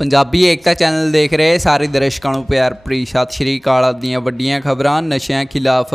ਪੰਜਾਬੀ ਏਕਤਾ channel ਦੇਖ ਰਹੇ ਸਾਰੇ ਦਰਸ਼ਕਾਂ ਨੂੰ ਪਿਆਰ ਭਰੀ ਸਤਿ ਸ਼੍ਰੀ ਅਕਾਲ ਦੀਆਂ ਵੱਡੀਆਂ ਖਬਰਾਂ, ਨਸ਼ਿਆਂ ਖਿਲਾਫ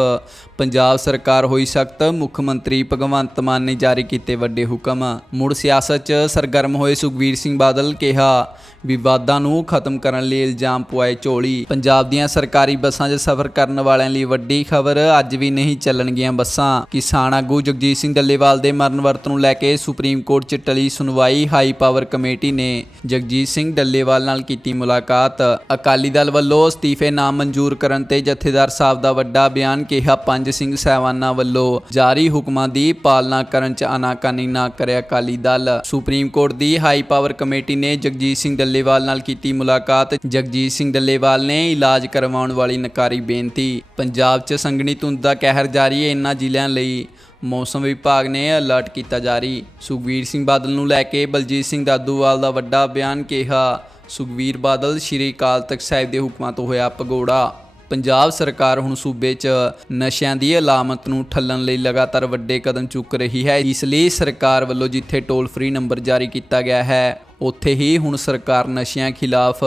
ਪੰਜਾਬ ਸਰਕਾਰ ਹੋਈ ਸਖਤ, ਮੁੱਖ ਮੰਤਰੀ ਭਗਵੰਤ ਮਾਨ ਨੇ ਜਾਰੀ ਕੀਤੇ ਵੱਡੇ ਹੁਕਮ। ਮੁੜ ਸਿਆਸਤ 'ਚ ਸਰਗਰਮ ਹੋਏ ਸੁਖਵੀਰ ਸਿੰਘ ਬਾਦਲ ਕਿਹਾ, ਵਿਵਾਦਾਂ ਨੂੰ ਖਤਮ ਕਰਨ ਲਈ ਇਲਜ਼ਾਮ ਪੁਆਏ ਝੋਲੀ ਪੰਜਾਬ ਦੀਆਂ ਸਰਕਾਰੀ ਬੱਸਾਂ 'ਚ ਸਫ਼ਰ ਕਰਨ ਵਾਲਿਆਂ ਲਈ ਵੱਡੀ ਖਬਰ ਅੱਜ ਵੀ ਨਹੀਂ ਚੱਲਣਗੀਆਂ ਬੱਸਾਂ। ਕਿਸਾਨ ਆਗੂ ਜਗਜੀਤ ਸਿੰਘ ਡੱਲੇਵਾਲ ਦੇ ਮਰਨ ਵਰਤ ਨੂੰ ਲੈ ਕੇ ਸੁਪਰੀਮ ਕੋਰਟ 'ਚ ਟਲੀ ਸੁਣਵਾਈ ਹਾਈ ਪਾਵਰ ਕਮੇਟੀ ਨੇ। ਜਗਜੀਤ ਸਿੰਘ ਡੱਲੇਵਾਲ ਨਾਲ ਕੀਤੀ ਮੁਲਾਕਾਤ। ਅਕਾਲੀ ਦਲ ਵੱਲੋਂ ਅਸਤੀਫੇ ਨਾ ਮਨਜ਼ੂਰ ਕਰਨ ਤੇ ਜਥੇਦਾਰ ਸਾਹਿਬ ਦਾ ਵੱਡਾ ਬਿਆਨ ਕਿਹਾ, ਪੰਜ ਸਿੰਘ ਸਹਿਬਾਨਾਂ ਵੱਲੋਂ ਜਾਰੀ ਹੁਕਮਾਂ ਦੀ ਪਾਲਣਾ ਕਰਨ 'ਚ ਆਨਾਕਾਨੀ ਨਾ ਕਰੇ ਅਕਾਲੀ ਦਲ। ਸੁਪਰੀਮ ਕੋਰਟ ਦੀ ਹਾਈ ਪਾਵਰ ਕਮੇਟੀ ਨੇ ਜਗਜੀਤ ਸਿੰਘ ਡੱਲੇਵਾਲ ਨਾਲ ਕੀਤੀ ਮੁਲਾਕਾਤ। ਜਗਜੀਤ ਸਿੰਘ ਡੱਲੇਵਾਲ ਨੇ ਇਲਾਜ ਕਰਵਾਉਣ ਵਾਲੀ ਨਕਾਰੀ ਬੇਨਤੀ। ਪੰਜਾਬ 'ਚ ਸੰਘਣੀ ਧੁੰਦ ਦਾ ਕਹਿਰ ਜਾਰੀ ਹੈ ਇਨ੍ਹਾਂ ਜ਼ਿਲ੍ਹਿਆਂ ਲਈ। ਮੌਸਮ ਵਿਭਾਗ ਨੇ ਅਲਰਟ ਕੀਤਾ ਜਾਰੀ। ਸੁਖਵੀਰ ਸਿੰਘ ਬਾਦਲ ਨੂੰ ਲੈ ਕੇ ਬਲਜੀਤ ਸਿੰਘ ਦਾਦੂਵਾਲ ਦਾ ਵੱਡਾ ਬਿਆਨ ਕਿਹਾ। ਸੁਖਵੀਰ ਬਾਦਲ ਸ਼੍ਰੀ ਅਕਾਲ ਤਖਤ ਸਾਹਿਬ ਦੇ ਹੁਕਮਾਂ ਤੋਂ ਹੋਇਆ ਭਗੌੜਾ। ਪੰਜਾਬ ਸਰਕਾਰ ਹੁਣ ਸੂਬੇ 'ਚ ਨਸ਼ਿਆਂ ਦੀ ਅਲਾਮਤ ਨੂੰ ਠੱਲਣ ਲਈ ਲਗਾਤਾਰ ਵੱਡੇ ਕਦਮ ਚੁੱਕ ਰਹੀ ਹੈ। ਇਸ ਲਈ ਸਰਕਾਰ ਵੱਲੋਂ ਜਿੱਥੇ ਟੋਲ ਫ੍ਰੀ ਨੰਬਰ ਜਾਰੀ ਕੀਤਾ ਗਿਆ ਹੈ, ਉੱਥੇ ਹੀ ਹੁਣ ਸਰਕਾਰ ਨਸ਼ਿਆਂ ਖਿਲਾਫ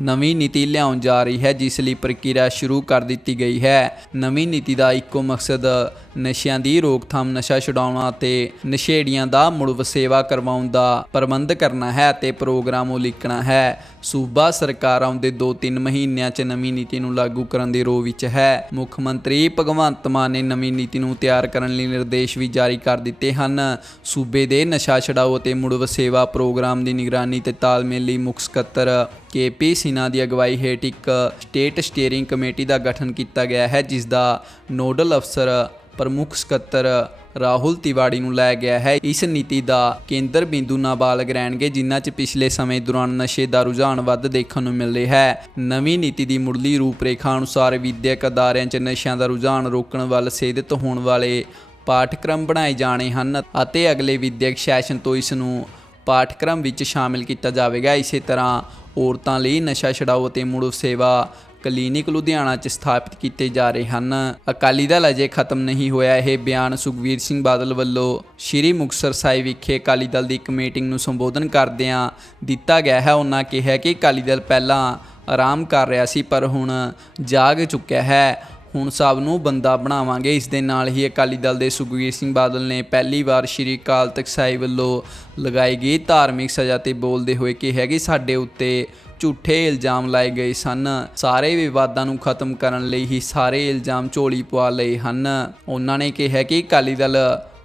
ਨਵੀਂ ਨੀਤੀ ਲਿਆਉਣ ਜਾ ਰਹੀ ਹੈ, ਜਿਸ ਲਈ ਪ੍ਰਕਿਰਿਆ ਸ਼ੁਰੂ ਕਰ ਦਿੱਤੀ ਗਈ ਹੈ। ਨਵੀਂ ਨੀਤੀ ਦਾ ਇੱਕੋ ਮਕਸਦ ਨਸ਼ਿਆਂ ਦੀ ਰੋਕਥਾਮ, ਨਸ਼ਾ ਛੁਡਾਉਣਾ ਅਤੇ ਨਸ਼ੇੜੀਆਂ ਦਾ ਮੁੜ ਵਸੇਵਾ ਕਰਵਾਉਣ ਦਾ ਪ੍ਰਬੰਧ ਕਰਨਾ ਹੈ ਅਤੇ ਪ੍ਰੋਗਰਾਮ ਉਲੀਕਣਾ ਹੈ। ਸੂਬਾ ਸਰਕਾਰ ਆਉਂਦੇ 2-3 ਮਹੀਨਿਆਂ 'ਚ ਨਵੀਂ ਨੀਤੀ ਨੂੰ ਲਾਗੂ ਕਰਨ ਦੇ ਰੋਹ ਵਿੱਚ ਹੈ। ਮੁੱਖ ਮੰਤਰੀ ਭਗਵੰਤ ਮਾਨ ਨੇ ਨਵੀਂ ਨੀਤੀ ਨੂੰ ਤਿਆਰ ਕਰਨ ਲਈ ਨਿਰਦੇਸ਼ ਵੀ ਜਾਰੀ ਕਰ ਦਿੱਤੇ ਹਨ। ਸੂਬੇ ਦੇ ਨਸ਼ਾ ਛਡਾਓ ਅਤੇ ਮੁੜ ਵਸੇਵਾ ਪ੍ਰੋਗਰਾਮ ਦੀ ਨਿਗਰਾਨੀ ਤੇ ਤਾਲਮੇਲ ਲਈ ਮੁੱਖ ਸਕੱਤਰ ਕੇਪੀ ਸਿਨ੍ਹਾ ਦੀ ਅਗਵਾਈ ਹੇਠ ਇੱਕ ਸਟੇਟ ਸਟੀਅਰਿੰਗ ਕਮੇਟੀ ਦਾ ਗਠਨ ਕੀਤਾ ਗਿਆ ਹੈ, ਜਿਸ ਦਾ ਨੋਡਲ ਅਫਸਰ ਪ੍ਰਮੁੱਖ ਸਕੱਤਰ ਰਾਹੁਲ ਤਿਵਾੜੀ ਨੂੰ ਲਾਇਆ ਗਿਆ ਹੈ। ਇਸ ਨੀਤੀ ਦਾ ਕੇਂਦਰ ਬਿੰਦੂ ਨਾਬਾਲਗ ਰਹਿਣਗੇ, ਜਿਨ੍ਹਾਂ 'ਚ ਪਿਛਲੇ ਸਮੇਂ ਦੌਰਾਨ ਨਸ਼ੇ ਦਾ ਰੁਝਾਨ ਵੱਧ ਦੇਖਣ ਨੂੰ ਮਿਲ ਰਿਹਾ ਹੈ। ਨਵੀਂ ਨੀਤੀ ਦੀ ਮੁੱਢਲੀ ਰੂਪਰੇਖਾ ਅਨੁਸਾਰ ਵਿਦਿਅਕ ਅਦਾਰਿਆਂ 'ਚ ਨਸ਼ਿਆਂ ਦਾ ਰੁਝਾਨ ਰੋਕਣ ਵੱਲ ਸੇਧਿਤ ਹੋਣ ਵਾਲੇ ਪਾਠਕ੍ਰਮ ਬਣਾਏ ਜਾਣੇ ਹਨ ਅਤੇ ਅਗਲੇ ਵਿਦਿਅਕ ਸੈਸ਼ਨ ਤੋਂ ਇਸ ਨੂੰ ਪਾਠਕ੍ਰਮ ਵਿੱਚ ਸ਼ਾਮਿਲ ਕੀਤਾ ਜਾਵੇਗਾ। ਇਸੇ ਤਰ੍ਹਾਂ ਔਰਤਾਂ ਲਈ ਨਸ਼ਾ ਛਡਾਓ ਅਤੇ ਮੁੜ ਸੇਵਾ ਕਲੀਨਿਕ ਲੁਧਿਆਣਾ 'ਚ ਸਥਾਪਿਤ ਕੀਤੇ ਜਾ ਰਹੇ ਹਨ। ਅਕਾਲੀ ਦਲ ਅਜੇ ਖਤਮ ਨਹੀਂ ਹੋਇਆ, ਇਹ ਬਿਆਨ ਸੁਖਵੀਰ ਸਿੰਘ ਬਾਦਲ ਵੱਲੋਂ ਸ਼੍ਰੀ ਮੁਕਤਸਰ ਸਾਹਿਬ ਵਿਖੇ ਅਕਾਲੀ ਦਲ ਦੀ ਇੱਕ ਮੀਟਿੰਗ ਨੂੰ ਸੰਬੋਧਨ ਕਰਦਿਆਂ ਦਿੱਤਾ ਗਿਆ ਹੈ। ਉਹਨਾਂ ਕਿਹਾ ਕਿ ਅਕਾਲੀ ਦਲ ਪਹਿਲਾਂ ਆਰਾਮ ਕਰ ਰਿਹਾ ਸੀ, ਪਰ ਹੁਣ ਜਾਗ ਚੁੱਕਿਆ ਹੈ। ਹੁਣ ਸਭ ਨੂੰ ਬੰਦਾ ਬਣਾਵਾਂਗੇ। ਇਸ ਦੇ ਨਾਲ ਹੀ ਅਕਾਲੀ ਦਲ ਦੇ ਸੁਖਵੀਰ ਸਿੰਘ ਬਾਦਲ ਨੇ ਪਹਿਲੀ ਵਾਰ ਸ਼੍ਰੀ ਅਕਾਲ ਤਖਤ ਸਾਹਿਬ ਵੱਲੋਂ ਲਗਾਈ ਗਈ ਧਾਰਮਿਕ ਸਜ਼ਾ ਤੇ ਬੋਲਦੇ ਹੋਏ ਕਿਹਾ ਕਿ ਸਾਡੇ ਉੱਤੇ ਝੂਠੇ ਇਲਜ਼ਾਮ ਲਾਏ ਗਏ ਸਨ। ਸਾਰੇ ਵਿਵਾਦਾਂ ਨੂੰ ਖਤਮ ਕਰਨ ਲਈ ਹੀ ਸਾਰੇ ਇਲਜ਼ਾਮ ਝੋਲੀ ਪਵਾ ਲਏ ਹਨ। ਉਹਨਾਂ ਨੇ ਕਿਹਾ ਕਿ ਅਕਾਲੀ ਦਲ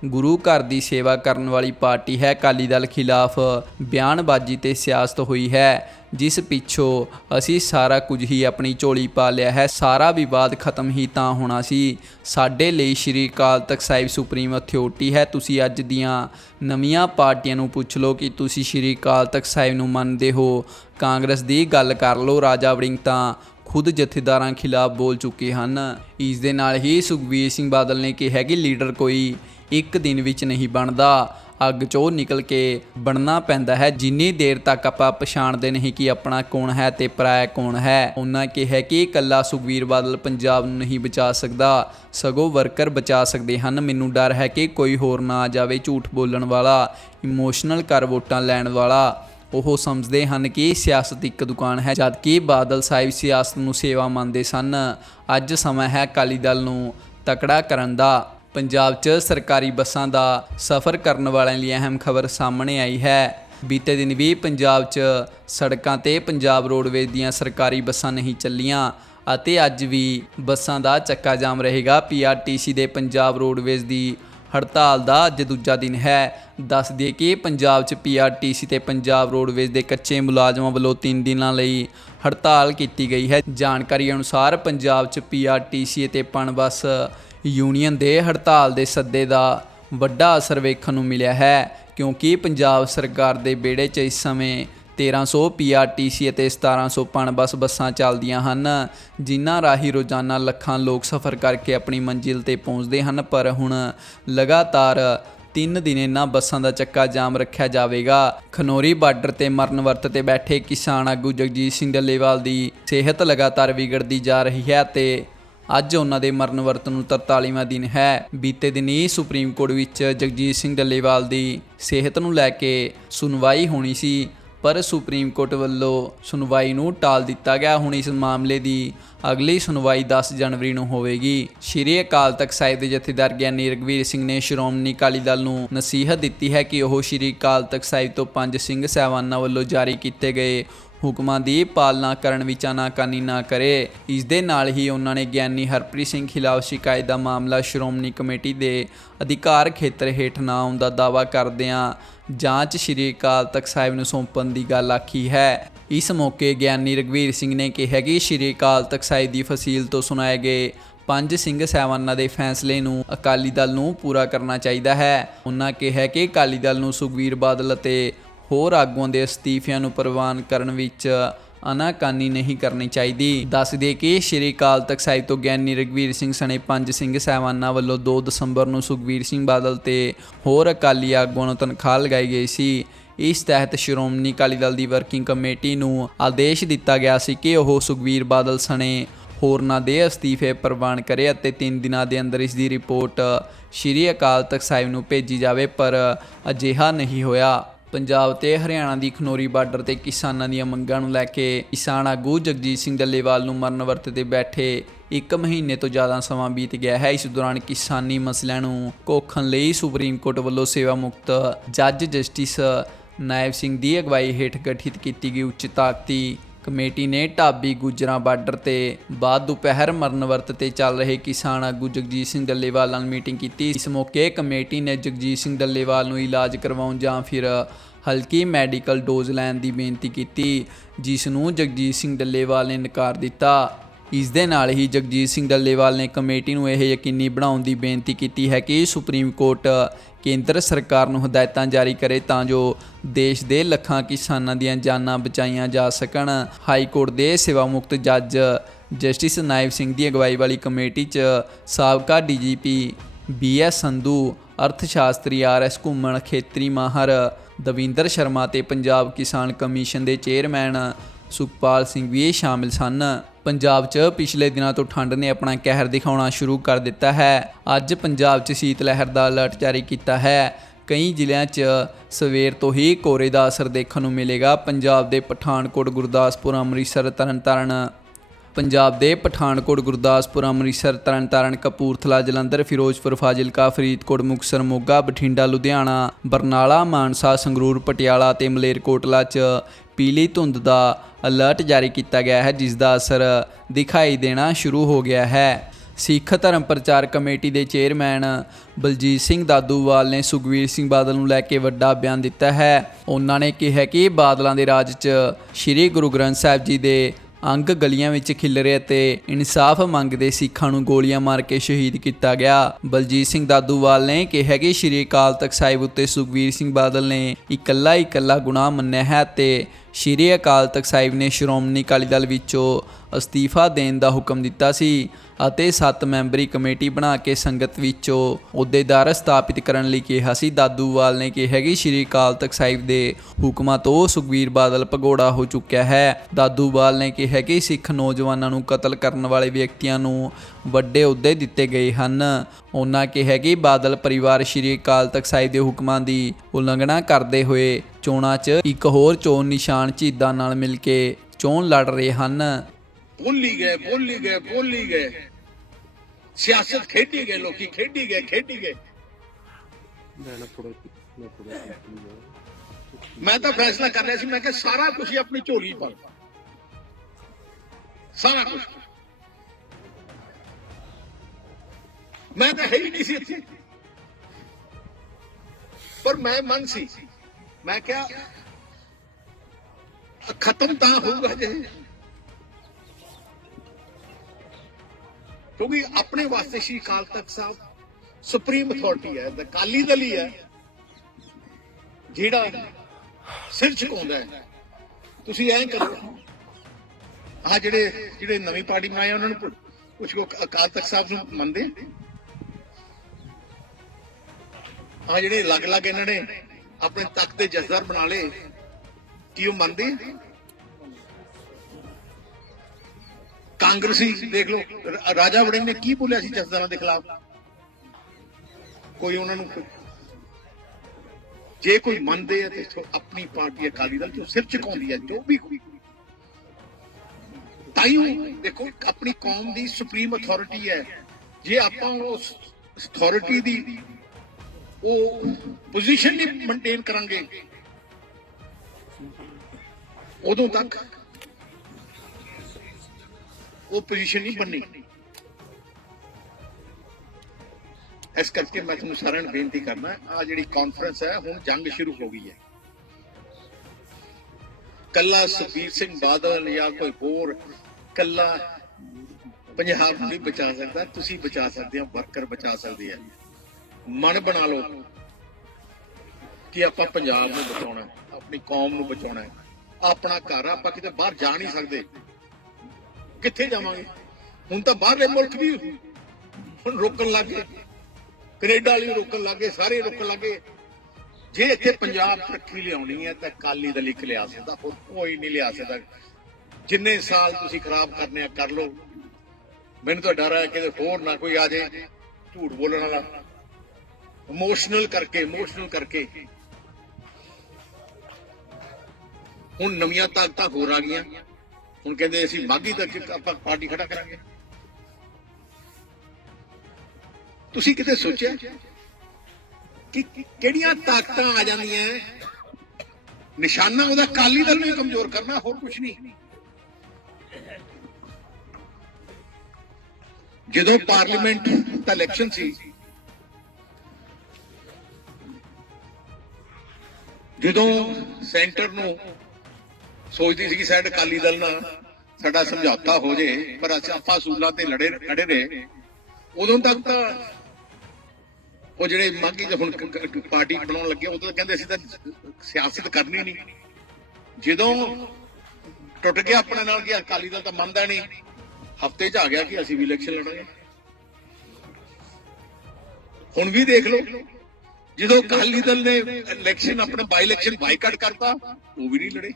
ਗੁਰੂ ਘਰ ਦੀ ਸੇਵਾ ਕਰਨ ਵਾਲੀ ਪਾਰਟੀ ਹੈ ਅਕਾਲੀ ਦਲ ਖਿਲਾਫ ਬਿਆਨਬਾਜ਼ੀ ਤੇ ਸਿਆਸਤ ਹੋਈ ਹੈ, ਜਿਸ ਪਿੱਛੋਂ ਅਸੀਂ ਸਾਰਾ ਕੁਝ ਹੀ ਆਪਣੀ ਝੋਲੀ ਪਾ ਲਿਆ ਹੈ। ਸਾਰਾ ਵਿਵਾਦ ਖਤਮ ਹੀ ਤਾਂ ਹੋਣਾ ਸੀ। ਸਾਡੇ ਲਈ ਸ਼੍ਰੀ ਅਕਾਲ ਤਖਤ ਸਾਹਿਬ ਸੁਪਰੀਮ ਅਥਾਰਟੀ ਹੈ। ਤੁਸੀਂ ਅੱਜ ਦੀਆਂ ਨਵੀਆਂ ਪਾਰਟੀਆਂ ਨੂੰ ਪੁੱਛ ਲਓ ਕਿ ਤੁਸੀਂ ਸ਼੍ਰੀ ਅਕਾਲ ਤਖਤ ਸਾਹਿਬ ਨੂੰ ਮੰਨਦੇ ਹੋ। ਕਾਂਗਰਸ ਦੀ ਗੱਲ ਕਰ ਲਓ, ਰਾਜਾ ਵੜਿੰਗ ਤਾਂ ਖੁਦ ਜਥੇਦਾਰਾਂ ਖਿਲਾਫ ਬੋਲ ਚੁੱਕੇ ਹਨ। ਇਸ ਦੇ ਨਾਲ ਹੀ ਸੁਖਬੀਰ ਸਿੰਘ ਬਾਦਲ ਨੇ ਕਿਹਾ ਕਿ ਲੀਡਰ ਕੋਈ ਇੱਕ ਦਿਨ ਵਿੱਚ ਨਹੀਂ ਬਣਦਾ। ਅੱਗ ਚੋਂ ਨਿਕਲ ਕੇ ਬਣਨਾ ਪੈਂਦਾ ਹੈ। ਜਿੰਨੀ ਦੇਰ ਤੱਕ ਆਪਾਂ ਪਛਾਣਦੇ ਨਹੀਂ ਕਿ ਆਪਣਾ ਕੌਣ ਹੈ ਤੇ ਪਰਾਇਆ ਕੌਣ ਹੈ ਉਹਨਾਂ ਕਿਹਾ ਕਿ ਇਕੱਲਾ ਸੁਖਵੀਰ ਬਾਦਲ ਪੰਜਾਬ ਨੂੰ ਨਹੀਂ ਬਚਾ ਸਕਦਾ। ਸਗੋਂ ਵਰਕਰ ਬਚਾ ਸਕਦੇ ਹਨ। ਮੈਨੂੰ ਡਰ ਹੈ ਕਿ ਕੋਈ ਹੋਰ ਨਾ ਆ ਜਾਵੇ ਝੂਠ ਬੋਲਣ ਵਾਲਾ, ਇਮੋਸ਼ਨਲ ਕਰ ਵੋਟਾਂ ਲੈਣ ਵਾਲਾ। ਉਹ ਸਮਝਦੇ ਹਨ ਕਿ ਸਿਆਸਤ ਇੱਕ ਦੁਕਾਨ ਹੈ, ਜਦਕਿ ਬਾਦਲ ਸਾਹਿਬ ਸਿਆਸਤ ਨੂੰ ਸੇਵਾ ਮੰਨਦੇ ਸਨ। ਅੱਜ ਸਮਾਂ ਹੈ ਅਕਾਲੀ ਦਲ ਨੂੰ ਤਕੜਾ ਕਰਨ ਦਾ। ਪੰਜਾਬ 'ਚ ਸਰਕਾਰੀ ਬੱਸਾਂ ਦਾ ਸਫ਼ਰ ਕਰਨ ਵਾਲਿਆਂ ਲਈ ਅਹਿਮ ਖਬਰ ਸਾਹਮਣੇ ਆਈ ਹੈ। ਬੀਤੇ ਦਿਨ ਵੀ ਪੰਜਾਬ 'ਚ ਸੜਕਾਂ ਤੇ ਪੰਜਾਬ ਰੋਡਵੇਜ਼ ਦੀਆਂ ਸਰਕਾਰੀ ਬੱਸਾਂ ਨਹੀਂ ਚੱਲੀਆਂ ਅਤੇ ਅੱਜ ਵੀ ਬੱਸਾਂ ਦਾ ਚੱਕਾ ਜਾਮ ਰਹੇਗਾ। ਪੀਆਰਟੀਸੀ ਦੇ ਪੰਜਾਬ ਰੋਡਵੇਜ਼ ਦੀ ਹੜਤਾਲ ਦਾ ਅੱਜ ਦੂਜਾ ਦਿਨ ਹੈ। ਦੱਸ ਦਈਏ ਕਿ ਪੰਜਾਬ 'ਚ ਪੀਆਰਟੀਸੀ ਤੇ ਪੰਜਾਬ ਰੋਡਵੇਜ਼ ਦੇ ਕੱਚੇ ਮੁਲਾਜ਼ਮਾਂ ਵੱਲੋਂ 3 ਦਿਨਾਂ ਲਈ ਹੜਤਾਲ ਕੀਤੀ ਗਈ ਹੈ। ਜਾਣਕਾਰੀ ਅਨੁਸਾਰ ਪੰਜਾਬ 'ਚ ਪੀਆਰਟੀਸੀ ਅਤੇ ਪਣ ਬੱਸ ਯੂਨੀਅਨ ਦੇ ਹੜਤਾਲ ਦੇ ਸੱਦੇ ਦਾ ਵੱਡਾ ਅਸਰ ਵੇਖਣ ਨੂੰ ਮਿਲਿਆ ਹੈ, ਕਿਉਂਕਿ ਪੰਜਾਬ ਸਰਕਾਰ ਦੇ ਬੇੜੇ 'ਚ ਇਸ ਸਮੇਂ 1300 ਪੀਆਰਟੀਸੀ ਅਤੇ 1700 ਪਣ ਬੱਸ ਬੱਸਾਂ ਚੱਲਦੀਆਂ ਹਨ, ਜਿਨ੍ਹਾਂ ਰਾਹੀਂ ਰੋਜ਼ਾਨਾ ਲੱਖਾਂ ਲੋਕ ਸਫ਼ਰ ਕਰਕੇ ਆਪਣੀ ਮੰਜ਼ਿਲ ਤੇ ਪਹੁੰਚਦੇ ਹਨ, ਪਰ ਹੁਣ ਲਗਾਤਾਰ ਤਿੰਨ ਦਿਨ ਇਹਨਾਂ ਬੱਸਾਂ ਦਾ ਚੱਕਾ ਜਾਮ ਰੱਖਿਆ ਜਾਵੇਗਾ। ਖਨੋਰੀ ਬਾਰਡਰ ਤੇ ਮਰਨ ਵਰਤ ਤੇ ਬੈਠੇ ਕਿਸਾਨ ਆਗੂ ਜਗਜੀਤ ਸਿੰਘ ਡੱਲੇਵਾਲ ਦੀ ਸਿਹਤ ਲਗਾਤਾਰ ਵਿਗੜਦੀ ਜਾ ਰਹੀ ਹੈ ਤੇ ਅੱਜ ਉਹਨਾਂ ਦੇ ਮਰਨ ਵਰਤ ਨੂੰ 43ਵਾਂ ਦਿਨ ਹੈ। ਬੀਤੇ ਦਿਨੀ ਸੁਪਰੀਮ ਕੋਰਟ ਵਿੱਚ ਜਗਜੀਤ ਸਿੰਘ ਡੱਲੇਵਾਲ ਦੀ ਸਿਹਤ ਨੂੰ ਲੈ ਕੇ ਸੁਣਵਾਈ ਹੋਣੀ ਸੀ, ਪਰ ਸੁਪਰੀਮ ਕੋਰਟ ਵੱਲੋਂ ਸੁਣਵਾਈ ਨੂੰ ਟਾਲ ਦਿੱਤਾ ਗਿਆ। ਹੁਣ ਇਸ ਮਾਮਲੇ ਦੀ ਅਗਲੀ ਸੁਣਵਾਈ 10 ਜਨਵਰੀ ਨੂੰ ਹੋਵੇਗੀ। ਸ਼੍ਰੀ ਅਕਾਲ ਤਖਤ ਸਾਹਿਬ ਦੇ ਜਥੇਦਾਰ ਗਿਆਨੀ ਰਗਵੀਰ ਸਿੰਘ ਨੇ ਸ਼੍ਰੋਮਣੀ ਅਕਾਲੀ ਦਲ ਨੂੰ ਨਸੀਹਤ ਦਿੱਤੀ ਹੈ ਕਿ ਉਹ ਸ਼੍ਰੀ ਅਕਾਲ ਤਖਤ ਸਾਹਿਬ ਤੋਂ ਪੰਜ ਸਿੰਘ ਸਹਿਬਾਨਾਂ ਵੱਲੋਂ ਜਾਰੀ ਕੀਤੇ ਗਏ ਹੁਕਮਾਂ ਦੀ ਪਾਲਣਾ ਕਰਨ ਵਿੱਚ ਆਨਾਕਾਨੀ ਨਾ ਕਰੇ। ਇਸ ਦੇ ਨਾਲ ਹੀ ਉਹਨਾਂ ਨੇ ਗਿਆਨੀ ਹਰਪ੍ਰੀਤ ਸਿੰਘ ਖਿਲਾਫ ਸ਼ਿਕਾਇਤ ਦਾ ਮਾਮਲਾ ਸ਼੍ਰੋਮਣੀ ਕਮੇਟੀ ਦੇ ਅਧਿਕਾਰ ਖੇਤਰ ਹੇਠ ਨਾ ਆਉਣ ਦਾ ਦਾਅਵਾ ਕਰਦਿਆਂ ਜਾਂਚ ਸ਼੍ਰੀ ਅਕਾਲ ਤਖਤ ਸਾਹਿਬ ਨੂੰ ਸੌਂਪਣ ਦੀ ਗੱਲ ਆਖੀ ਹੈ। ਇਸ ਮੌਕੇ ਗਿਆਨੀ ਰਗਵੀਰ ਸਿੰਘ ਨੇ ਕਿਹਾ ਕਿ ਸ਼੍ਰੀ ਅਕਾਲ ਤਖਤ ਸਾਹਿਬ ਦੀ ਫਸੀਲ ਤੋਂ ਸੁਣਾਏ ਗਏ ਪੰਜ ਸਿੰਘ ਸਹਿਬਾਨਾਂ ਦੇ ਫੈਸਲੇ ਨੂੰ ਅਕਾਲੀ ਦਲ ਨੂੰ ਪੂਰਾ ਕਰਨਾ ਚਾਹੀਦਾ ਹੈ। ਉਹਨਾਂ ਕਿਹਾ ਕਿ ਅਕਾਲੀ ਦਲ ਨੂੰ ਸੁਖਵੀਰ ਬਾਦਲ ਅਤੇ ਹੋਰ ਆਗੂਆਂ ਦੇ ਅਸਤੀਫਿਆਂ ਨੂੰ ਪ੍ਰਵਾਨ ਕਰਨ ਵਿੱਚ ਅਨਾਕਾਨੀ ਨਹੀਂ ਕਰਨੀ ਚਾਹੀਦੀ। ਦੱਸ ਦੇ ਕਿ ਸ਼੍ਰੀ ਅਕਾਲ ਤਖਤ ਸਾਹਿਬ ਤੋਂ ਗਿਆਨੀ ਰਗਵੀਰ ਸਿੰਘ ਸਣੇ ਪੰਜ ਸਿੰਘ ਸਹਿਬਾਨਾਂ ਵੱਲੋਂ 2 ਦਸੰਬਰ ਨੂੰ ਸੁਖਵੀਰ ਸਿੰਘ ਬਾਦਲ ਤੇ ਹੋਰ ਅਕਾਲੀ ਆਗੂਆਂ ਨੂੰ ਤਨਖਾਹ ਲਗਾਈ ਗਈ ਸੀ। ਇਸ ਤਹਿਤ ਸ਼੍ਰੋਮਣੀ ਅਕਾਲੀ ਦਲ ਦੀ ਵਰਕਿੰਗ ਕਮੇਟੀ ਨੂੰ ਆਦੇਸ਼ ਦਿੱਤਾ ਗਿਆ ਸੀ ਕਿ ਉਹ ਸੁਖਵੀਰ ਬਾਦਲ ਸਣੇ ਹੋਰਨਾਂ ਦੇ ਅਸਤੀਫੇ ਪ੍ਰਵਾਨ ਕਰੇ ਅਤੇ 3 ਦਿਨਾਂ ਦੇ ਅੰਦਰ ਇਸ ਦੀ ਰਿਪੋਰਟ ਸ਼੍ਰੀ ਅਕਾਲ ਤਖਤ ਸਾਹਿਬ ਨੂੰ ਭੇਜੀ ਜਾਵੇ, ਪਰ ਅਜਿਹਾ ਨਹੀਂ ਹੋਇਆ। ਪੰਜਾਬ ਤੇ ਹਰਿਆਣਾ ਦੀ ਖਨੋਰੀ ਬਾਰਡਰ ਤੇ ਕਿਸਾਨਾਂ ਦੀਆਂ ਮੰਗਾਂ ਨੂੰ ਲੈ ਕੇ ਕਿਸਾਨ ਆਗੂ ਜਗਜੀਤ ਸਿੰਘ ਡੱਲੇਵਾਲ ਨੂੰ ਮਰਨ ਵਰਤ ਤੇ ਬੈਠੇ ਇੱਕ ਮਹੀਨੇ ਤੋਂ ਜ਼ਿਆਦਾ ਸਮਾਂ ਬੀਤ ਗਿਆ ਹੈ। ਇਸ ਦੌਰਾਨ ਕਿਸਾਨੀ ਮਸਲਿਆਂ ਨੂੰ ਕੋਖਣ ਲਈ ਸੁਪਰੀਮ ਕੋਰਟ ਵੱਲੋਂ ਸੇਵਾ ਮੁਕਤ ਜੱਜ ਜਸਟਿਸ ਨਾਇਬ ਸਿੰਘ ਦੀ ਅਗਵਾਈ ਹੇਠ ਗਠਿਤ ਕੀਤੀ ਗਈ। ਉੱਚ ਤਾਕਤੀ ਕਮੇਟੀ ਨੇ ਢਾਬੀ ਗੁਜਰਾਂ ਬਾਰਡਰ ਤੇ ਬਾਅਦ ਦੁਪਹਿਰ ਮਰਨ ਵਰਤ ਤੇ ਚੱਲ ਰਹੇ ਕਿਸਾਨ ਆਗੂ ਜਗਜੀਤ ਸਿੰਘ ਡੱਲੇਵਾਲ ਨਾਲ ਮੀਟਿੰਗ ਕੀਤੀ। ਇਸ ਮੌਕੇ ਕਮੇਟੀ ਨੇ ਜਗਜੀਤ ਸਿੰਘ ਡੱਲੇਵਾਲ ਨੂੰ ਇਲਾਜ ਕਰਵਾਉਣ ਜਾਂ ਫਿਰ ਹਲਕੀ ਮੈਡੀਕਲ ਡੋਜ਼ ਲੈਣ ਦੀ ਬੇਨਤੀ ਕੀਤੀ, ਜਿਸ ਨੂੰ ਜਗਜੀਤ ਸਿੰਘ ਡੱਲੇਵਾਲ ਨੇ ਨਕਾਰ ਦਿੱਤਾ। ਇਸ ਦੇ ਨਾਲ ਹੀ ਜਗਜੀਤ ਸਿੰਘ ਡੱਲੇਵਾਲ ਨੇ ਕਮੇਟੀ ਨੂੰ ਇਹ ਯਕੀਨੀ ਬਣਾਉਣ ਦੀ ਬੇਨਤੀ ਕੀਤੀ ਹੈ ਕਿ ਸੁਪਰੀਮ ਕੋਰਟ ਕੇਂਦਰ ਸਰਕਾਰ ਨੂੰ ਹਦਾਇਤਾਂ ਜਾਰੀ ਕਰੇ ਤਾਂ ਜੋ ਦੇਸ਼ ਦੇ ਲੱਖਾਂ ਕਿਸਾਨਾਂ ਦੀਆਂ ਜਾਨਾਂ ਬਚਾਈਆਂ ਜਾ ਸਕਣ। ਹਾਈ ਕੋਰਟ ਦੇ ਸੇਵਾ ਮੁਕਤ ਜੱਜ ਜਸਟਿਸ ਨਾਇਬ ਸਿੰਘ ਦੀ ਅਗਵਾਈ ਵਾਲੀ ਕਮੇਟੀ 'ਚ ਸਾਬਕਾ ਡੀਜੀਪੀ ਬੀਐਸ ਸੰਧੂ ਅਰਥ ਸ਼ਾਸਤਰੀ ਆਰਐਸ ਘੁੰਮਣ ਖੇਤਰੀ ਮਾਹਰ ਦਵਿੰਦਰ ਸ਼ਰਮਾ ਤੇ ਪੰਜਾਬ ਕਿਸਾਨ ਕਮਿਸ਼ਨ ਦੇ ਚੇਅਰਮੈਨ ਸੁਖਪਾਲ ਸਿੰਘ ਵੀ ਸ਼ਾਮਿਲ ਸਨ। ਪੰਜਾਬ 'ਚ ਪਿਛਲੇ ਦਿਨਾਂ ਤੋਂ ਠੰਡ ਨੇ ਆਪਣਾ ਕਹਿਰ ਦਿਖਾਉਣਾ ਸ਼ੁਰੂ ਕਰ ਦਿੱਤਾ ਹੈ। ਅੱਜ ਪੰਜਾਬ 'ਚ ਸੀਤ ਲਹਿਰ ਦਾ ਅਲਰਟ ਜਾਰੀ ਕੀਤਾ ਹੈ। ਕਈ ਜ਼ਿਲ੍ਹਿਆਂ 'ਚ ਸਵੇਰ ਤੋਂ ਹੀ ਕੋਰੇ ਦਾ ਅਸਰ ਦੇਖਣ ਨੂੰ ਮਿਲੇਗਾ। ਪੰਜਾਬ ਦੇ ਪਠਾਨਕੋਟ, ਗੁਰਦਾਸਪੁਰ, ਅੰਮ੍ਰਿਤਸਰ, ਤਰਨਤਾਰਨ। ਪੰਜਾਬ ਦੇ ਪਠਾਨਕੋਟ, ਗੁਰਦਾਸਪੁਰ, ਅੰਮ੍ਰਿਤਸਰ, ਤਰਨਤਾਰਨ, ਕਪੂਰਥਲਾ, ਜਲੰਧਰ, ਫਿਰੋਜ਼ਪੁਰ, ਫਾਜ਼ਿਲਕਾ, ਫਰੀਦਕੋਟ, ਮੁਕਤਸਰ, ਮੋਗਾ, ਬਠਿੰਡਾ, ਲੁਧਿਆਣਾ, ਬਰਨਾਲਾ, ਮਾਨਸਾ, ਸੰਗਰੂਰ, ਪਟਿਆਲਾ ਤੇ ਮਲੇਰਕੋਟਲਾ 'ਚ ਪੀਲੀ ਧੁੰਦ ਦਾ ਅਲਰਟ ਜਾਰੀ ਕੀਤਾ ਗਿਆ ਹੈ ਜਿਸ ਦਾ ਅਸਰ ਦਿਖਾਈ ਦੇਣਾ ਸ਼ੁਰੂ ਹੋ ਗਿਆ ਹੈ। ਸਿੱਖ ਧਰਮ ਪ੍ਰਚਾਰ ਕਮੇਟੀ ਦੇ ਚੇਅਰਮੈਨ ਬਲਜੀਤ ਸਿੰਘ ਦਾਦੂਵਾਲ ਨੇ ਸੁਖਵੀਰ ਸਿੰਘ ਬਾਦਲ ਨੂੰ ਲੈ ਕੇ ਵੱਡਾ ਬਿਆਨ ਦਿੱਤਾ ਹੈ। ਉਹਨਾਂ ਨੇ ਕਿਹਾ ਕਿ ਬਾਦਲਾਂ ਦੇ ਰਾਜ 'ਚ ਸ੍ਰੀ ਗੁਰੂ ਗ੍ਰੰਥ ਸਾਹਿਬ ਜੀ ਦੇ ਅੰਗ ਗਲੀਆਂ ਵਿੱਚ ਖਿਲਰੇ ਅਤੇ ਇਨਸਾਫ ਮੰਗਦੇ ਸਿੱਖਾਂ ਨੂੰ ਗੋਲੀਆਂ ਮਾਰ ਕੇ ਸ਼ਹੀਦ ਕੀਤਾ ਗਿਆ। ਬਲਜੀਤ ਸਿੰਘ ਦਾਦੂਵਾਲ ਨੇ ਕਿਹਾ ਕਿ ਸ਼੍ਰੀ ਅਕਾਲ ਤਖਤ ਸਾਹਿਬ ਉੱਤੇ ਸੁਖਵੀਰ ਸਿੰਘ ਬਾਦਲ ਨੇ ਇਕੱਲਾ ਇਕੱਲਾ ਗੁਨਾਹ ਮੰਨਿਆ ਹੈ ਤੇ ਸ਼੍ਰੀ ਅਕਾਲ ਤਖਤ ਸਾਹਿਬ ਨੇ ਸ਼੍ਰੋਮਣੀ ਅਕਾਲੀ ਦਲ ਵਿੱਚੋਂ ਅਸਤੀਫਾ ਦੇਣ ਦਾ ਹੁਕਮ ਦਿੱਤਾ ਸੀ ਅਤੇ 7 ਮੈਂਬਰੀ ਕਮੇਟੀ ਬਣਾ ਕੇ ਸੰਗਤ ਵਿੱਚੋਂ ਅਹੁਦੇਦਾਰ ਸਥਾਪਿਤ ਕਰਨ ਲਈ ਕਿਹਾ ਸੀ। ਦਾਦੂਵਾਲ ਨੇ ਕਿਹਾ ਕਿ ਸ਼੍ਰੀ ਅਕਾਲ ਤਖਤ ਸਾਹਿਬ ਦੇ ਹੁਕਮਾਂ ਤੋਂ ਸੁਖਵੀਰ ਬਾਦਲ ਭਗੌੜਾ ਹੋ ਚੁੱਕਿਆ ਹੈ। ਦਾਦੂਵਾਲ ਨੇ ਕਿਹਾ ਕਿ ਸਿੱਖ ਨੌਜਵਾਨਾਂ ਨੂੰ ਕਤਲ ਕਰਨ ਵਾਲੇ ਵਿਅਕਤੀਆਂ ਨੂੰ ਵੱਡੇ ਅਹੁਦੇ ਦਿੱਤੇ ਗਏ ਹਨ। ਉਹਨਾਂ ਕਿਹਾ ਕਿ ਬਾਦਲ ਪਰਿਵਾਰ ਸ਼੍ਰੀ ਅਕਾਲ ਤਖਤ ਸਾਹਿਬ ਦੇ ਹੁਕਮਾਂ ਦੀ ਉਲੰਘਣਾ ਕਰਦੇ ਹੋਏ ਚੋਣਾਂ 'ਚ ਇੱਕ ਹੋਰ ਚੋਣ ਨਿਸ਼ਾਨ ਝੀਦਾਂ ਨਾਲ ਮਿਲ ਕੇ ਚੋਣ ਲੜ ਰਹੇ ਹਨ। ਬੋਲੀ ਗਏ ਬੋਲੀ ਗਏ ਬੋਲੀ ਗਏ। ਸਿਆਸਤ ਖੇਡੀ ਗਏ, ਲੋਕੀ ਖੇਡੀ ਗਏ ਖੇਡੀ ਗਏ। ਮੈਂ ਤਾਂ ਫੈਸਲਾ ਕਰ ਰਿਹਾ ਸੀ, ਮੈਂ ਕਿ ਸਾਰਾ ਕੁਝ ਆਪਣੀ ਝੋਲੀ ਪਾ ਸਾਰਾ ਕੁਝ ਮੈਂ ਤਾਂ ਹੈ ਹੀ ਨਹੀਂ ਸੀ ਇੱਥੇ। ਪਰ ਮੈਂ ਮਨ ਸੀ। ਮੈਂ ਕਿਹਾ, ਖਤਮ ਤਾਂ ਹੋਊਗਾ ਜੇ। ਕਿਉਂਕਿ ਆਪਣੇ ਵਾਸਤੇ ਸ਼੍ਰੀ ਅਕਾਲ ਤਖਤ ਸਾਹਿਬ ਸੁਪਰੀਮ ਅਥਾਰਟੀ ਹੈ, the ਅਕਾਲੀ ਦਲ ਹੀ ਹੈ। ਜਿਹੜਾ ਸਿਰ ਝੁਕਾਉਂਦਾ ਹੈ। ਤੁਸੀਂ ਐਂ ਕਰੋ। ਆ ਜਿਹੜੇ ਜਿਹੜੇ ਨਵੀਂ ਪਾਰਟੀ ਬਣਾਈ ਉਹਨਾਂ ਨੂੰ ਕੁਝ ਕੋ ਅਕਾਲ ਤਖਤ ਸਾਹਿਬ ਨੂੰ ਮੰਨਦੇ ਆ ਜਿਹੜੇ ਅਲੱਗ ਅਲੱਗ ਇਹਨਾਂ ਨੇ ਆਪਣੇ ਤਖਤ ਦੇ ਜਸਦਾਰ ਬਣਾ ਲਏ, ਕੀ ਉਹ ਮੰਨਦੇ? ਕਾਂਗਰਸੀ, ਦੇਖ ਲਓ ਰਾਜਾ ਵੜਿੰਗ ਨੇ ਕੀ ਬੋਲਿਆ ਸੀ ਜਸਦਾਰਾਂ ਦੇ ਖਿਲਾਫ? ਕੋਈ ਉਹਨਾਂ ਨੂੰ ਜੇ ਕੋਈ ਮੰਨਦੇ ਆ ਤੇ ਆਪਣੀ ਪਾਰਟੀ ਅਕਾਲੀ ਦਲ ਜੋ ਸਿਰ ਝੁਕਾਉਂਦੀ ਹੈ ਜੋ ਵੀ ਕੋਈ ਤਾਈਓ ਦੇਖੋ, ਆਪਣੀ ਕੌਮ ਦੀ ਸੁਪਰੀਮ ਅਥਾਰਟੀ ਹੈ। ਜੇ ਆਪਾਂ ਉਸ ਅਥਾਰਟੀ ਦੀ ਉਹ ਪੋਜੀਸ਼ਨ ਨਹੀਂ ਮੇਨਟੇਨ ਕਰਾਂਗੇ। ਉਦੋਂ ਤੱਕ ਉਹ ਪੋਜੀਸ਼ਨ ਨਹੀਂ ਬਣਨੀ ਇਸ ਕਰਕੇ ਮੈਂ ਤੁਹਾਨੂੰ ਸਾਰਿਆਂ ਨੂੰ ਬੇਨਤੀ ਕਰਨਾ ਆ ਜਿਹੜੀ ਕਾਨਫਰੰਸ ਹੈ, ਹੁਣ ਜੰਗ ਸ਼ੁਰੂ ਹੋ ਗਈ ਹੈ। ਕੱਲਾ ਸੁਖਬੀਰ ਸਿੰਘ ਬਾਦਲ ਜਾਂ ਕੋਈ ਹੋਰ, ਕੱਲਾ ਪੰਜਾਬ ਨੂੰ ਨਹੀਂ ਬਚਾ ਸਕਦਾ, ਤੁਸੀਂ ਬਚਾ ਸਕਦੇ ਹੋ, ਵਰਕਰ ਬਚਾ ਸਕਦੇ ਆ। ਮਨ ਬਣਾ ਲਓ ਕਿ ਆਪਾਂ ਪੰਜਾਬ ਨੂੰ ਬਚਾਉਣਾ ਆਪਣੀ ਕੌਮ ਨੂੰ ਬਚਾਉਣਾ ਹੈ। ਆਪਣਾ ਘਰ ਆ, ਆਪਾਂ ਕਿਤੇ ਬਾਹਰ ਜਾ ਨਹੀਂ ਸਕਦੇ। ਕਿੱਥੇ ਜਾਵਾਂਗੇ? ਹੁਣ ਤਾਂ ਬਾਹਰਲੇ ਮੁਲਕ ਵੀ ਹੁਣ ਰੋਕਣ ਲੱਗੇ ਕੈਨੇਡਾ ਵਾਲੀ ਰੋਕਣ ਲੱਗੇ ਸਾਰੇ ਰੋਕਣ ਲੱਗੇ ਜੇ ਇੱਥੇ ਪੰਜਾਬ ਤਰੱਕੀ ਲਿਆਉਣੀ ਹੈ ਤਾਂ ਕਾਲੀ ਦਲ ਇੱਕ ਲਿਆ ਸਕਦਾ ਹੋਰ ਕੋਈ ਨਹੀਂ ਲਿਆ ਸਕਦਾ। ਜਿੰਨੇ ਸਾਲ ਤੁਸੀਂ ਖਰਾਬ ਕਰਨੇ ਆ ਕਰ ਲਓ। ਮੈਨੂੰ ਤਾਂ ਡਰ ਹੈ ਕਿ ਹੋਰ ਨਾ ਕੋਈ ਆ ਜਾਏ ਝੂਠ ਬੋਲਣ ਵਾਲਾ। ਇਮੋਸ਼ਨਲ ਕਰਕੇ ਇਮੋਸ਼ਨਲ ਕਰਕੇ। ਹੁਣ ਨਵੀਆਂ ਤਾਕਤਾਂ ਹੋਰ ਆ ਗਈਆਂ। ਹੁਣ ਕਹਿੰਦੇ ਅਸੀਂ ਮਾਗੀ ਤੱਕ ਆਪਾਂ ਪਾਰਟੀ ਖੜਾ ਕਰਾਂਗੇ। ਤੁਸੀਂ ਕਿਤੇ ਸੋਚਿਆ ਕਿ ਕਿਹੜੀਆਂ ਤਾਕਤਾਂ ਆ ਜਾਂਦੀਆਂ ਨਿਸ਼ਾਨਾ ਉਹਦਾ ਕਾਲੀ ਦਲ ਨੂੰ ਹੀ ਕਮਜ਼ੋਰ ਕਰਨਾ, ਹੋਰ ਕੁਝ ਨਹੀਂ। ਜਦੋਂ ਪਾਰਲੀਮੈਂਟ ਦਾ ਇਲੈਕਸ਼ਨ ਸੀ ਜਦੋਂ ਸੈਂਟਰ ਨੂੰ ਸੋਚਦੀ ਸੀ ਕਿ ਸਾਡੇ ਅਕਾਲੀ ਦਲ ਨਾਲ ਸਾਡਾ ਸਮਝੌਤਾ ਹੋ ਜੇ, ਪਰ ਅਸੀਂ ਆਪਾਂ ਸੂਲਾਂ ਤੇ ਲੜੇ ਖੜੇ ਰਹੇ, ਉਦੋਂ ਤੱਕ ਤਾਂ ਉਹ ਜਿਹੜੇ ਮਾਗੀ ਦੇ ਹੁਣ ਪਾਰਟੀ ਬਣਾਉਣ ਲੱਗੇ, ਉਦੋਂ ਤਾਂ ਕਹਿੰਦੇ ਅਸੀਂ ਤਾਂ ਸਿਆਸਤ ਕਰਨੀ ਨਹੀਂ। ਜਦੋਂ ਟੁੱਟ ਗਿਆ ਆਪਣੇ ਨਾਲ ਕਿ ਅਕਾਲੀ ਦਲ ਤਾਂ ਮੰਨਦਾ ਨਹੀਂ, ਹਫ਼ਤੇ 'ਚ ਆ ਗਿਆ ਕਿ ਅਸੀਂ ਵੀ ਇਲੈਕਸ਼ਨ ਲੜਾਂਗੇ। ਹੁਣ ਵੀ ਦੇਖ ਲਓ ਜਦੋਂ ਅਕਾਲੀ ਦਲ ਨੇ ਇਲੈਕਸ਼ਨ ਆਪਣਾ ਬਾਈ ਇਲੈਕਸ਼ਨ ਬਾਈਕਾਟ ਕਰਤਾ, ਉਹ ਵੀ ਨਹੀਂ ਲੜੇ।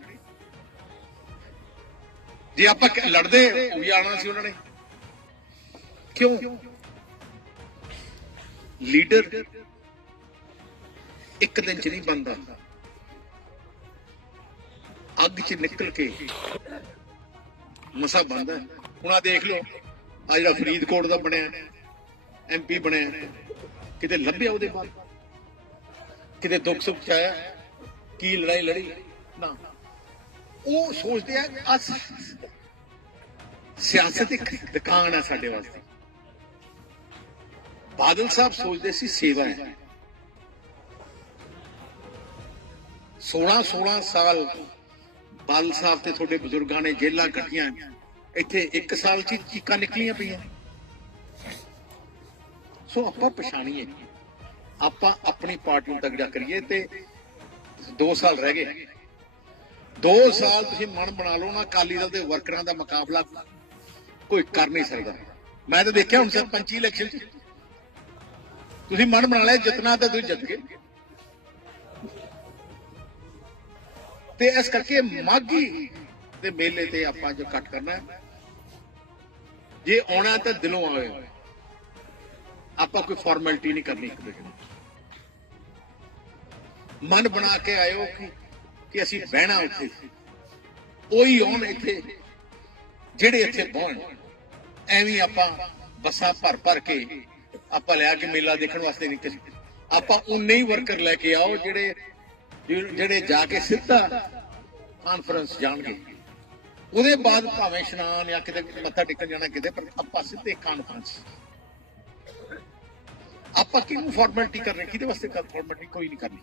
ਜੇ ਆਪਾਂ ਲੜਦੇ, ਉਹ ਵੀ ਆਉਣਾ ਸੀ ਉਹਨਾਂ ਨੇ। ਕਿਉਂ? ਲੀਡਰ ਇੱਕ ਦਿਨ ਚ ਨਹੀਂ ਬਣਦਾ। ਅੱਗ ਚ ਨਿਕਲ ਕੇ ਮਸਾ ਬਣਦਾ ਹੁਣ ਆ ਦੇਖ ਲਓ ਆ ਜਿਹੜਾ ਫਰੀਦਕੋਟ ਦਾ ਬਣਿਆ ਐਮਪੀ ਬਣਿਆ, ਕਿਤੇ ਲੱਭਿਆ ਉਹਦੇ ਬਾਅਦ? ਕਿਤੇ ਦੁੱਖ ਸੁੱਖ ਚ ਆਇਆ, ਕੀ ਲੜਾਈ ਲੜੀ? ਨਾ। ਉਹ ਸੋਚਦੇ ਆ ਆ ਸਿਆਸਤ ਇੱਕ ਦੁਕਾਨ ਹੈ ਸਾਡੇ ਵਾਸਤੇ। ਬਾਦਲ ਸਾਹਿਬ ਸੋਚਦੇ ਸੀ ਸੇਵਾ ਹੈ। 16 16 ਸਾਲ ਬਾਦਲ ਸਾਹਿਬ ਤੇ ਤੁਹਾਡੇ ਬਜ਼ੁਰਗਾਂ ਨੇ ਜੇਲਾਂ ਕੱਟੀਆਂ। ਇੱਥੇ ਇੱਕ ਸਾਲ ਚ ਚੀਕਾਂ ਨਿਕਲੀਆਂ ਪਈਆਂ। ਸੋ ਆਪਾਂ ਪਛਾਣੀਏ। ਆਪਾਂ ਆਪਣੀ ਪਾਰਟੀ ਨੂੰ ਤਗੜਾ ਕਰੀਏ ਤੇ 2 ਸਾਲ ਰਹਿ ਗਏ। 2 ਸਾਲ ਤੁਸੀਂ ਮਨ ਬਣਾ ਲਓ ਨਾ, ਅਕਾਲੀ ਦਲ ਦੇ ਵਰਕਰਾਂ ਦਾ ਮੁਕਾਬਲਾ ਕੋਈ ਕਰ ਨਹੀਂ ਸਕਦਾ। ਮੈਂ ਤਾਂ ਦੇਖਿਆ ਹੁਣ ਸਰਪੰਚੀ ਇਲੈਕਸ਼ਨ ਚ। ਤੁਸੀਂ ਮਨ ਬਣਾ ਲਿਆ ਜਿਤਨਾ ਤਾਂ ਤੁਸੀਂ ਜਿੱਤ ਗਏ। ਤੇ ਇਸ ਕਰਕੇ ਮਾਗੀ ਦੇ ਮੇਲੇ ਤੇ ਆਪਾਂ ਜੋ ਕੱਟ ਕਰਨਾ ਜੇ ਆਉਣਾ ਤਾਂ ਦਿਲੋਂ ਆਵੇ ਆਪਾਂ ਕੋਈ ਫਾਰਮੈਲਿਟੀ ਨਹੀਂ ਕਰਨੀ ਇੱਕ ਦੂਜੇ ਨੂੰ ਮਨ ਬਣਾ ਕੇ ਆਇਓ ਕਿ ਕਿ ਅਸੀਂ ਬਹਿਣਾ ਉੱਥੇ। ਉਹੀ ਆਉਣ ਇੱਥੇ, ਜਿਹੜੇ ਇੱਥੇ ਪਹੁੰਚ ਐਵੇਂ ਆਪਾਂ ਬੱਸਾਂ ਭਰ ਭਰ ਕੇ ਆਪਾਂ ਲਿਆ ਕੇ ਮੇਲਾ ਦੇਖਣ ਵਾਸਤੇ ਨਹੀਂ ਕਿਸੇ ਆਪਾਂ ਉਨੇ ਹੀ ਵਰਕਰ ਲੈ ਕੇ ਆਓ ਜਿਹੜੇ ਜਿਹੜੇ ਜਾ ਕੇ ਸਿੱਧਾ ਕਾਨਫਰੰਸ ਜਾਣਗੇ। ਉਹਦੇ ਬਾਅਦ ਭਾਵੇਂ ਇਸ਼ਨਾਨ ਜਾਂ ਕਿਤੇ ਮੱਥਾ ਟੇਕਣ ਜਾਣਾ ਕਿਤੇ, ਪਰ ਆਪਾਂ ਸਿੱਧੇ ਕਾਨਫਰੰਸ ਆਪਾਂ ਕਿਹਨੂੰ ਫਾਰਮੈਲਿਟੀ ਰਹੇ ਕਿਹਦੇ ਵਾਸਤੇ ਕਰ ਫਾਰਮੈਲਿਟੀ ਕੋਈ ਨਹੀਂ ਕਰਨੀ?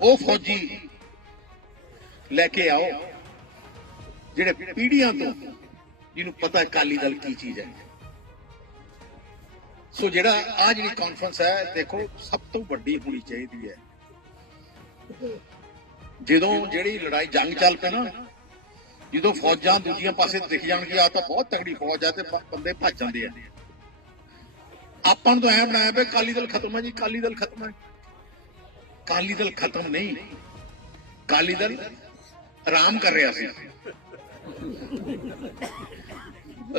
ਉਹ ਫੌਜੀ ਲੈ ਕੇ ਆਓ, ਜਿਹੜੇ ਪੀੜੀਆਂ ਤੋਂ ਜਿਹਨੂੰ ਪਤਾ ਹੈ ਅਕਾਲੀ ਦਲ ਕੀ ਚੀਜ਼ ਹੈ। ਸੋ ਜਿਹੜਾ ਆ ਜਿਹੜੀ ਕਾਨਫਰੰਸ ਹੈ, ਦੇਖੋ, ਸਭ ਤੋਂ ਵੱਡੀ ਹੋਣੀ ਚਾਹੀਦੀ ਹੈ। ਜਦੋਂ ਜਿਹੜੀ ਲੜਾਈ ਜੰਗ ਚੱਲ ਪਈ ਨਾ, ਜਦੋਂ ਫੌਜਾਂ ਦੂਜੀਆਂ ਪਾਸੇ ਦਿਖ ਜਾਣਗੀਆਂ ਆ ਤਾਂ ਬਹੁਤ ਤਗੜੀ ਫੌਜ ਆ ਤੇ ਬੰਦੇ ਭੱਜ ਜਾਂਦੇ ਆ। ਆਪਾਂ ਨੂੰ ਤਾਂ ਐ ਬਣਾਇਆ ਪਿਆ ਕਾਲੀ ਦਲ ਖਤਮ ਹੈ ਜੀ ਕਾਲੀ ਦਲ ਖਤਮ ਹੈ ਕਾਲੀ ਦਲ ਖਤਮ ਨਹੀਂ। ਕਾਲੀ ਦਲ ਆਰਾਮ ਕਰ ਰਿਹਾ ਸੀ।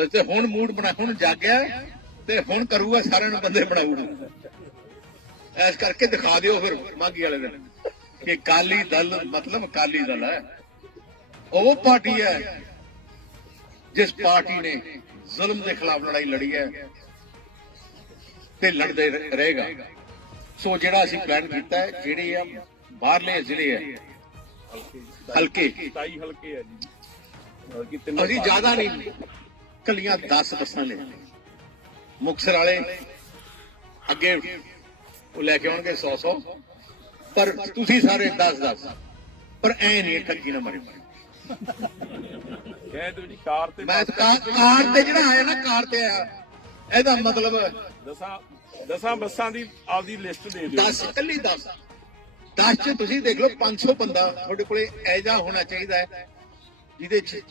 ਤੇ ਹੁਣ ਮੂਡ ਬਣਾ, ਹੁਣ ਜਾਗਿਆ ਤੇ ਹੁਣ ਕਰੂਗਾ, ਸਾਰਿਆਂ ਨੂੰ ਬੰਦੇ ਬਣਾਊਗਾ ਐਸ ਕਰਕੇ ਦਿਖਾ ਦਿਓ ਫਿਰ ਮਾਗੀ ਵਾਲੇ ਦਿਨ ਕਿ ਕਾਲੀ ਦਲ, ਮਤਲਬ ਕਾਲੀ ਦਲ ਹੈ। ਉਹ ਪਾਰਟੀ ਹੈ ਜਿਸ ਪਾਰਟੀ ਨੇ ਜ਼ੁਲਮ ਦੇ ਖਿਲਾਫ ਲੜਾਈ ਲੜੀ ਹੈ। ਤੇ ਲੜਦੇ ਰਹੇਗਾ। ਸੋ ਜਿਹੜਾ ਅਸੀਂ ਪਲਾਨ ਕੀਤਾ ਹੈ ਜਿਹੜੇ ਆ ਬਾਹਰਲੇ ਜ਼ਿਲ੍ਹੇ ਹੈ ਹਲਕੇ। 27 ਹਲਕੇ ਆ ਜੀ ਅਸੀਂ ਜ਼ਿਆਦਾ ਨਹੀਂ ਕੱਲੀਆਂ 10 ਬੱਸਾਂ ਲੈ ਮੁਕਸਰ ਵਾਲੇ ਅੱਗੇ ਉਹ ਲੈ ਕੇ ਆਉਣਗੇ 100 100 ਪਰ ਤੁਸੀਂ ਸਾਰੇ 10 10 ਪਰ ਐ ਨਹੀਂ ਠੱਗੀ ਨਾ ਮਰੇ ਕਹਿ ਦਿਓ ਜੀ ਕਾਰ ਤੇ ਮੈਂ ਤਾਂ ਕਾਰ ਤੇ ਜਿਹੜਾ ਆਇਆ ਨਾ ਕਾਰ ਤੇ ਆਇਆ। ਇਹਦਾ ਮਤਲਬ ਦਸਾਂ ਦਸਾਂ ਬੱਸਾਂ ਦੀ ਆਪਦੀ ਲਿਸਟ ਦੇ ਦਿਓ। 10 ਕੱਲੀ 10 10 ਚ ਤੁਸੀਂ ਦੇਖ ਲਓ 500 ਬੰਦਾ ਤੁਹਾਡੇ ਕੋਲੇ ਐਜਾ ਹੋਣਾ ਚਾਹੀਦਾ ਹੈ ਜਿਹਦੇ ਚ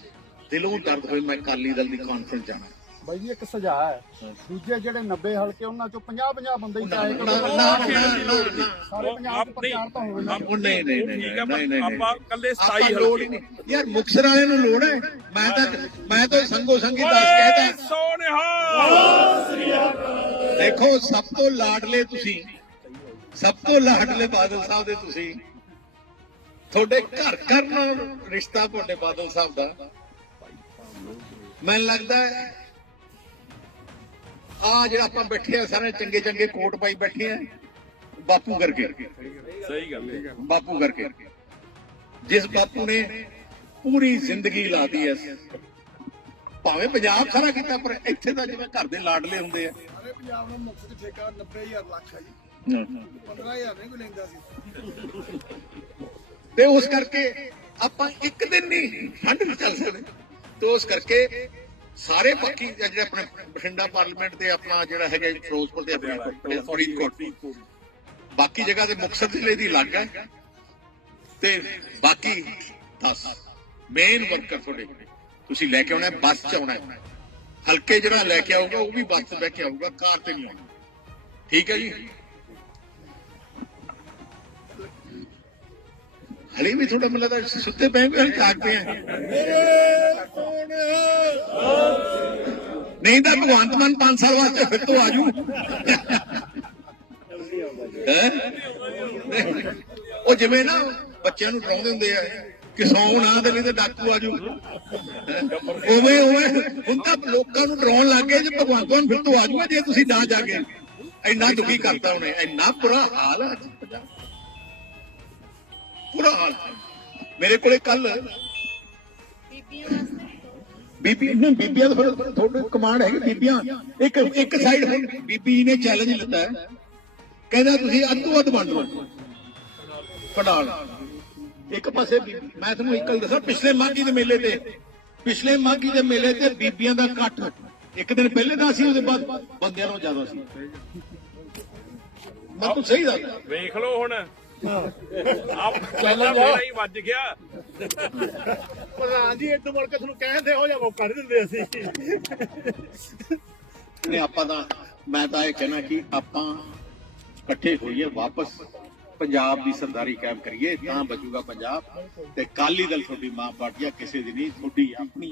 ਦਿਲੋਂ ਦਰਦ ਹੋਏ ਮੈਂ ਅਕਾਲੀ ਦਲ ਦੀ ਕਾਨਫਰੰਸ ਜਾਣਾ। ਬਾਈ ਜੀ ਇੱਕ ਸੁਝਾਅ ਹੈ। ਦੂਜੇ ਜਿਹੜੇ 90 ਹਲਕੇ ਉਹਨਾਂ ਚੋਂ 50 50 ਬੰਦੇ ਹੀ ਨਾ ਚਾਹੇ ਨਾ ਨਾ ਨਾ ਸਾਰੇ ਪੰਜਾਬ ਚ ਪ੍ਰਚਾਰ ਤਾਂ ਹੋਵੇ ਨਾ। ਨਹੀਂ ਨਹੀਂ ਨਹੀਂ ਠੀਕ ਆ ਨਹੀਂ ਨਹੀਂ ਆਪਾਂ ਕੱਲੇ 27 ਆਪਾਂ ਲੋੜ ਹੀ ਨਹੀਂ। ਯਾਰ ਮੁਕਸਰ ਵਾਲੇ ਨੂੰ ਲੋੜ ਹੈ। ਮੈਂ ਤਾਂ ਮੈਂ ਤਾਂ ਸੰਗੋ ਸੰਗੀ ਦੱਸ ਕਹਿਦਾ ਸੋਨਿਹਾ ਦੇਖੋ ਸਭ ਤੋਂ ਲਾਡਲੇ ਤੁਸੀਂ। ਸਭ ਤੋਂ ਲਾਡਲੇ ਬਾਦਲ ਸਾਹਿਬ ਦੇ ਤੁਸੀਂ। ਤੁਹਾਡੇ ਘਰ ਘਰ ਨਾਲ ਰਿਸ਼ਤਾ ਤੁਹਾਡੇ ਬਾਦਲ ਸਾਹਿਬ ਦਾ। ਮੈਨੂੰ ਲੱਗਦਾ ਆ ਜਿਹੜਾ ਆਪਾਂ ਬੈਠੇ ਆ ਸਾਰੇ ਚੰਗੇ ਚੰਗੇ ਕੋਟ ਪਾਈ ਬੈਠੇ ਆ ਬਾਪੂ ਕਰਕੇ। ਸਹੀ ਗੱਲ ਹੈ। ਬਾਪੂ ਕਰਕੇ। ਜਿਸ ਬਾਪੂ ਨੇ ਪੂਰੀ ਜ਼ਿੰਦਗੀ ਲਾਤੀ ਐ। ਭਾਵੇਂ ਪੰਜਾਬ ਖੜਾ ਕੀਤਾ ਪਰ ਇੱਥੇ ਤਾਂ ਜਿਵੇਂ ਘਰ ਦੇ ਲਾਡਲੇ ਹੁੰਦੇ ਆ। ਸਾਰੇ ਪੰਜਾਬ ਨੂੰ ਮੁਕਤ ਠੇਕਾ 90000 ਲੱਖ ਹੈ। ਜੀ 15000 ਨਹੀਂ ਕੋਈ ਲੈਂਦਾ ਸੀ। ਤੇ ਉਸ ਕਰਕੇ ਆਪਾਂ ਇੱਕ ਦਿਨ ਨਹੀਂ ਠੰਡ ਨਹੀਂ ਚੱਲ ਸਕਦੇ। ਤੇ ਉਸ ਕਰਕੇ ਸਾਰੇ ਬਾਕੀ ਜਿਹੜੇ ਆਪਣੇ ਬਠਿੰਡਾ ਪਾਰਲੀਮੈਂਟ ਤੇ ਆਪਣਾ ਜਿਹੜਾ ਹੈਗਾ ਫਿਰੋਜ਼ਪੁਰ ਤੇ ਆਪਣਾ ਫਰੀਦਕੋਟ ਬਾਕੀ ਜਗ੍ਹਾ ਤੇ ਮੁਕਤਸਰ ਜ਼ਿਲ੍ਹੇ ਦੀ ਅਲੱਗ ਹੈ। ਤੇ ਬਾਕੀ 10 ਮੇਨ ਵਰਕਰ ਤੁਹਾਡੇ। ਤੁਸੀਂ ਲੈ ਕੇ ਆਉਣਾ ਹੈ, ਬੱਸ ਚ ਆਉਣਾ ਹੈ। ਹਲਕੇ ਜਿਹੜਾ ਲੈ ਕੇ ਆਊਗਾ ਉਹ ਵੀ ਬੱਸ 'ਚ ਬਹਿ ਕੇ ਆਊਗਾ ਕਾਰ ਤੇ ਨਹੀਂ ਆਉਣਾ। ਠੀਕ ਹੈ ਜੀ? ਹਲੇ ਵੀ ਥੋੜਾ ਮੈਨੂੰ ਸੁੱਤੇ ਪਏ ਹੋਏ ਜਾਗ ਆ ਨਹੀਂ ਤਾਂ ਭਗਵੰਤ ਮਾਨ 5 ਸਾਲ ਵਾਸਤੇ ਫਿਰ ਤੋਂ ਆਜੂ। ਉਹ ਜਿਵੇਂ ਨਾ ਬੱਚਿਆਂ ਨੂੰ ਡਰਾਉਂਦੇ ਹੁੰਦੇ ਆ ਕਿ ਸੌਂ ਨਾ ਦੇ ਨਹੀਂ ਤੇ ਡਾਕੂ ਆਜੂ। ਉਵੇਂ ਉਵੇਂ ਹੁਣ ਤਾਂ ਲੋਕਾਂ ਨੂੰ ਡਰਾਉਣ ਲੱਗ ਗਏ ਜੇ ਭਗਵੰਤ ਮਾਨ ਫਿਰ ਤੋਂ ਆਜੂਗਾ ਜੇ ਤੁਸੀਂ ਨਾ ਜਾਗੇ। ਇੰਨਾ ਦੁਖੀ ਕਰਤਾ ਉਹਨੇ, ਇੰਨਾ ਬੁਰਾ ਹਾਲ ਹੈ ਬੁਰਾ ਹਾਲ। ਹੈ। ਮੇਰੇ ਕੋਲੇ ਕੱਲ ਬੀਬੀ ਨੂੰ ਬੀਬੀਆਂ ਦਾ ਫਿਰ ਤੁਹਾਡੇ ਕਮਾਂਡ ਹੈਗੀ ਬੀਬੀਆਂ। ਇੱਕ ਇੱਕ ਸਾਈਡ ਹੁਣ ਬੀਬੀ ਨੇ ਚੈਲੰਜ ਲਿੱਤਾ ਹੈ। ਕਹਿੰਦਾ ਤੁਸੀਂ ਅੱਧੋ ਅੱਧ ਵੰਡ ਲਓ। ਪੜਾਲ ਇੱਕ ਪਾਸੇ ਬੀਬੀ ਮੈਂ ਤੁਹਾਨੂੰ ਇੱਕ ਗੱਲ ਦੱਸਾਂ ਪਿਛਲੇ ਮਾਘੀ ਦੇ ਮੇਲੇ ਤੇ ਪਿਛਲੇ ਮਾਘੀ ਦੇ ਮੇਲੇ ਤੇ ਬੀਬੀਆਂ ਦਾ ਇਕੱਠ ਇੱਕ ਦਿਨ ਪਹਿਲੇ ਦਾ ਸੀ ਉਹਦੇ ਬਾਅਦ ਬੰਦਿਆਂ ਨਾਲੋਂ ਜ਼ਿਆਦਾ ਸੀ। ਮੈਂ ਤੁਹਾਨੂੰ ਸਹੀ ਦੱਸਦਾ ਵੇਖ ਲਓ ਹੁਣ। ਆਪ ਪਹਿਲਾਂ ਮੇਰਾ ਹੀ ਵੱਜ ਗਿਆ। ਪ੍ਰਧਾਨ ਜੀ ਇੱਕ ਮੁੜ ਕੇ ਤੁਹਾਨੂੰ ਕਹਿੰਦੇ ਹੋ ਜਾ ਮੌਕਾ ਨਹੀਂ ਦਿੰਦੇ ਅਸੀਂ। ਨੇ ਆਪਾਂ ਤਾਂ ਮੈਂ ਤਾਂ ਇਹ ਕਹਿਣਾ ਕਿ ਆਪਾਂ ਇਕੱਠੇ ਹੋਈਏ ਵਾਪਸ ਪੰਜਾਬ ਦੀ ਸਰਦਾਰੀ ਕਾਇਮ ਕਰੀਏ ਤਾਂ ਬਚੂਗਾ ਪੰਜਾਬ। ਤੇ ਕਾਲੀ ਦਲ ਤੁਹਾਡੀ ਮਾਂ ਪਾਰਟੀ ਆ ਕਿਸੇ ਦੀ ਨਹੀਂ ਤੁਹਾਡੀ ਆਪਣੀ